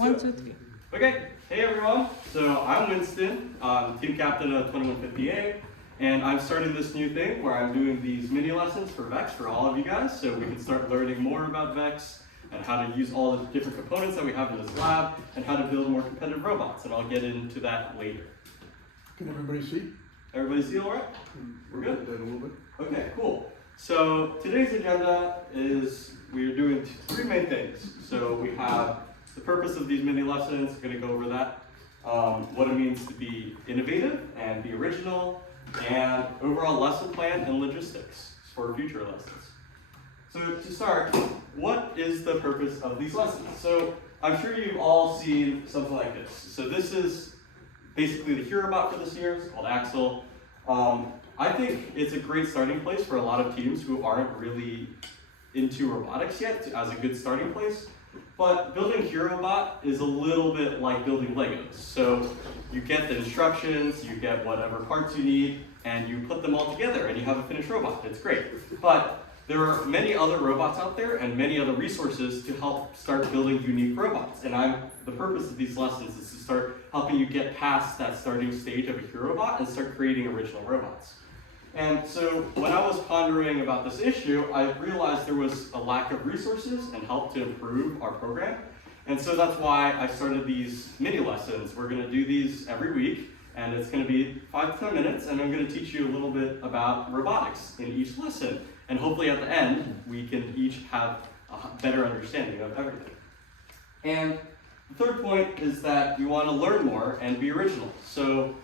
One, two, three. Okay, hey everyone. So I'm Winston, team captain of 2150A, and I'm starting this new thing where I'm doing these mini lessons for VEX for all of you guys, so we can start learning more about VEX and how to use all the different components that we have in this lab and how to build more competitive robots. And I'll get into that later. Can everybody see? Everybody see all right? We're good? A little bit. Okay, cool. So today's agenda is we're doing three main things. So we have the purpose of these mini lessons, we're going to go over that, what it means to be innovative and be original, and overall lesson plan and logistics for future lessons. So to start, what is the purpose of these lessons? So I'm sure you've all seen something like this. So this is basically the hero bot for this year. It's called Axel. I think it's a great starting place for a lot of teams who aren't really into robotics yet as a good starting place. But building HeroBot is a little bit like building Legos. So you get the instructions, you get whatever parts you need, and you put them all together and you have a finished robot. It's great. But there are many other robots out there and many other resources to help start building unique robots. And the purpose of these lessons is to start helping you get past that starting stage of a HeroBot and start creating original robots. And so when I was pondering about this issue, I realized there was a lack of resources and help to improve our program. And so that's why I started these mini lessons. We're going to do these every week, and it's going to be 5 to 10 minutes, and I'm going to teach you a little bit about robotics in each lesson. And hopefully at the end, we can each have a better understanding of everything. And the third point is that you want to learn more and be original. So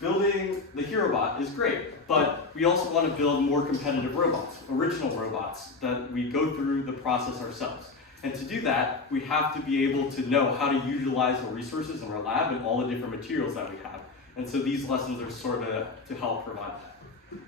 building the HeroBot is great, but we also want to build more competitive robots, original robots, that we go through the process ourselves. And to do that, we have to be able to know how to utilize the resources in our lab and all the different materials that we have. And so these lessons are sort of to help provide that.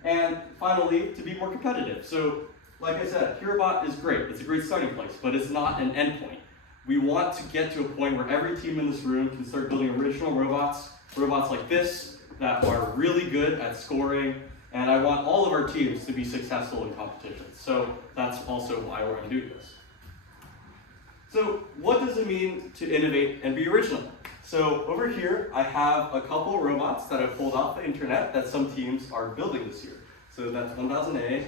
And finally, to be more competitive. So, like I said, HeroBot is great. It's a great starting place, but it's not an endpoint. We want to get to a point where every team in this room can start building original robots like this, that are really good at scoring, and I want all of our teams to be successful in competitions. So that's also why we're going to do this. So what does it mean to innovate and be original? So over here, I have a couple of robots that I pulled off the internet that some teams are building this year. So that's 1000A.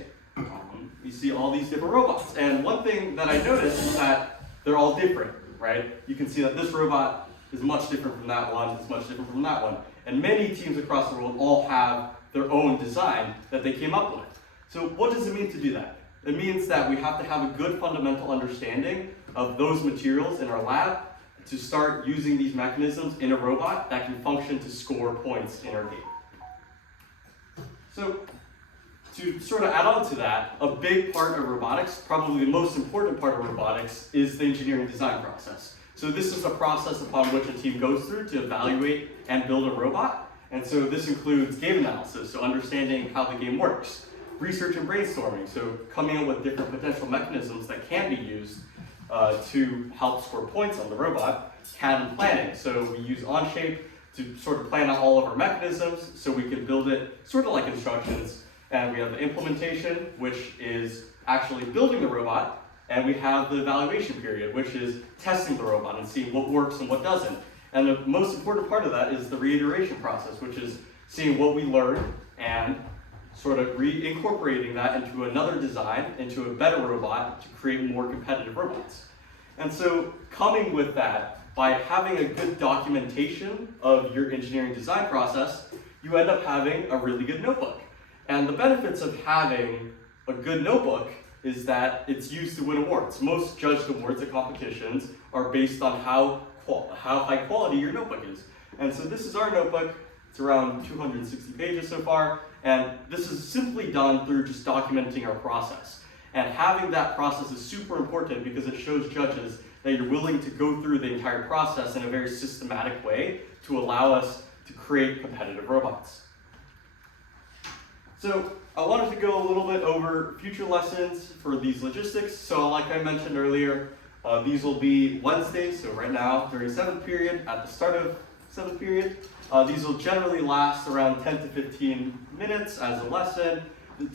You see all these different robots. And one thing that I noticed is that they're all different, right? You can see that this robot is much different from that one, it's much different from that one. And many teams across the world all have their own design that they came up with. So what does it mean to do that? It means that we have to have a good fundamental understanding of those materials in our lab to start using these mechanisms in a robot that can function to score points in our game. So to sort of add on to that, a big part of robotics, probably the most important part of robotics, is the engineering design process. So this is a process upon which a team goes through to evaluate and build a robot. And so this includes game analysis, so understanding how the game works, research and brainstorming, so coming up with different potential mechanisms that can be used to help score points on the robot, CAD and planning. So we use Onshape to sort of plan out all of our mechanisms so we can build it sort of like instructions. And we have the implementation, which is actually building the robot. And we have the evaluation period, which is testing the robot and seeing what works and what doesn't. And the most important part of that is the reiteration process, which is seeing what we learned and sort of reincorporating that into another design, into a better robot to create more competitive robots. And so coming with that, by having a good documentation of your engineering design process, you end up having a really good notebook. And the benefits of having a good notebook is that it's used to win awards. Most judged awards at competitions are based on how high quality your notebook is. And so this is our notebook. It's around 260 pages so far, and this is simply done through just documenting our process. And having that process is super important because it shows judges that you're willing to go through the entire process in a very systematic way to allow us to create competitive robots. So I wanted to go a little bit over future lessons for these logistics. So like I mentioned earlier, these will be Wednesdays, so right now during 7th period, at the start of 7th period. These will generally last around 10 to 15 minutes as a lesson.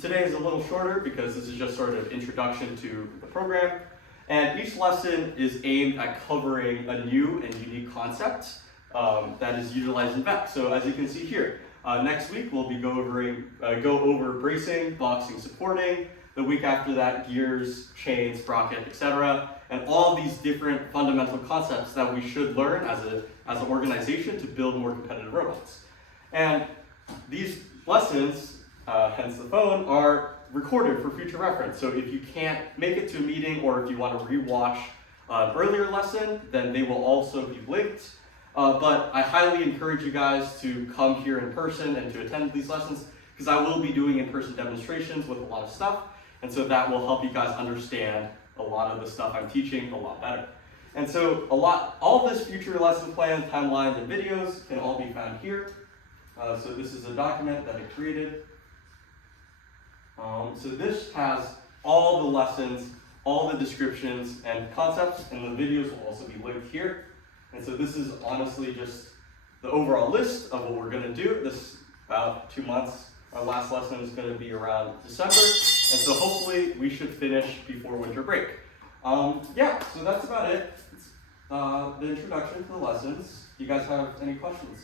Today is a little shorter because this is just sort of introduction to the program. And each lesson is aimed at covering a new and unique concept that is utilized in VEX. So as you can see here, next week we'll be go over bracing, boxing, supporting. The week after that, gears, chain, sprocket, etc. And all these different fundamental concepts that we should learn as an organization to build more competitive robots. And these lessons, hence the phone, are recorded for future reference. So if you can't make it to a meeting or if you want to rewatch an earlier lesson, then they will also be linked. But I highly encourage you guys to come here in person and to attend these lessons because I will be doing in-person demonstrations with a lot of stuff. And so that will help you guys understand a lot of the stuff I'm teaching a lot better. And so all this future lesson plan, timelines, and videos can all be found here. So this is a document that I created. So this has all the lessons, all the descriptions and concepts, and the videos will also be linked here. And so this is honestly just the overall list of what we're going to do. This is about 2 months. Our last lesson is going to be around December. And so hopefully we should finish before winter break. Yeah, so that's about it. The introduction to the lessons. You guys have any questions?